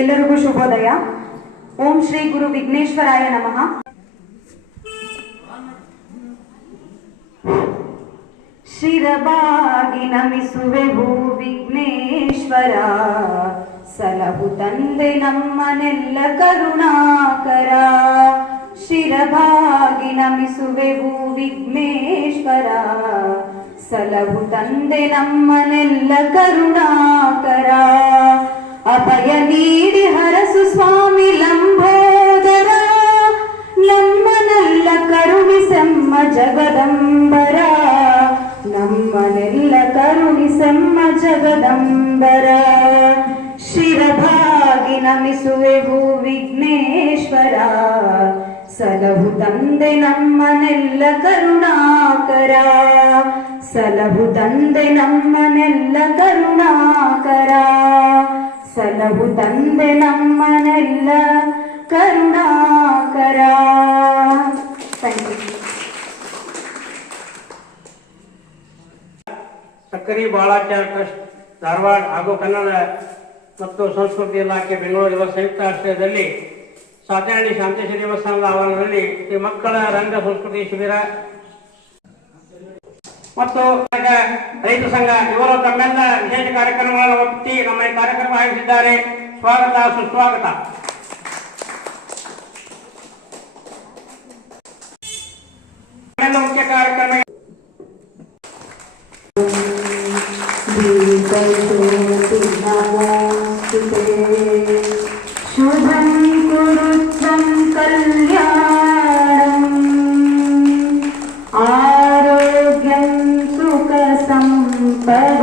ಎಲ್ಲರಿಗೂ ಶುಭೋದಯ. ಓಂ ಶ್ರೀ ಗುರು ವಿಘ್ನೇಶ್ವರಾಯ ನಮಃ. ಶಿರಬಾಗಿ ನಮಿಸುವೆವು ವಿಘ್ನೇಶ್ವರ, ಸಲಹು ತಂದೆ ನಮ್ಮನೆಲ್ಲ ಕರುಣಾಕರ. ಶಿರಬಾಗಿ ನಮಿಸುವೆವು ವಿಘ್ನೇಶ್ವರ, ಸಲಹು ತಂದೆ ನಮ್ಮನೆಲ್ಲ ಕರುಣಾಕರ. ಅಭಯ ನೀಡಿ ಹರಸು ಸ್ವಾಮಿ ಲಂಬೋದರ, ನಮ್ಮನೆಲ್ಲ ಕರುಣಿಸೆಮ್ಮ ಜಗದಂಬರ. ನಮ್ಮನೆಲ್ಲ ಕರುಣಿಸೆಮ್ಮ ಜಗದಂಬರ. ಶಿರಭಾಗಿ ನಮಿಸುವೆವು ವಿಘ್ನೇಶ್ವರ, ಸಲಹು ತಂದೆ ನಮ್ಮನೆಲ್ಲ ಕರುಣಾಕರ. ಸಲಹು ತಂದೆ ನಮ್ಮನೆಲ್ಲ ಕರುಣಾಕರ. ಸಲಹು ತಂದೆ ನಮ್ಮನೆಲ್ಲ ಕರುಣಾಕರ. ಸಕ್ಕರೆ ಬಾಳಾಚಾರ ಟ್ರಸ್ಟ್ ಧಾರವಾಡ ಹಾಗೂ ಕನ್ನಡ ಮತ್ತು ಸಂಸ್ಕೃತಿ ಇಲಾಖೆ ಬೆಂಗಳೂರು ಇವರ ಸಂಯುಕ್ತ ಆಶ್ರಯದಲ್ಲಿ ಸಾತೇಹಳ್ಳಿ ಶಾಂತೇಶ್ವರಿ ದೇವಸ್ಥಾನದ ಆವರಣದಲ್ಲಿ ಈ ಮಕ್ಕಳ ರಂಗ ಸಂಸ್ಕೃತಿ ಶಿಬಿರ ಮತ್ತು ರೈತ ಸಂಘ ಇವರು ತಮ್ಮೆಲ್ಲ ವಿಶೇಷ ಕಾರ್ಯಕ್ರಮಗಳನ್ನು ಒತ್ತಿ ನಮ್ಮ ಈ ಕಾರ್ಯಕ್ರಮ ಆಯೋಜಿಸಿದ್ದಾರೆ. ಸ್ವಾಗತ ಸುಸ್ವಾಗತ. ಮುಖ್ಯ ಕಾರ್ಯಕ್ರಮ ಶುಭಂ ಕುರುತ್ವಂ ಕಲ್ಯಾಣಂ, ಆರೋಗ್ಯಂ ಸುಖ ಸಂಪದಃ,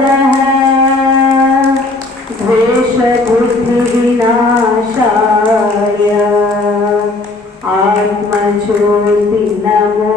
ದ್ವೇಷ ಬುದ್ಧಿ ವಿನಾಶಾಯ, ಆತ್ಮಜ್ಯೋತಿ ನಮೋ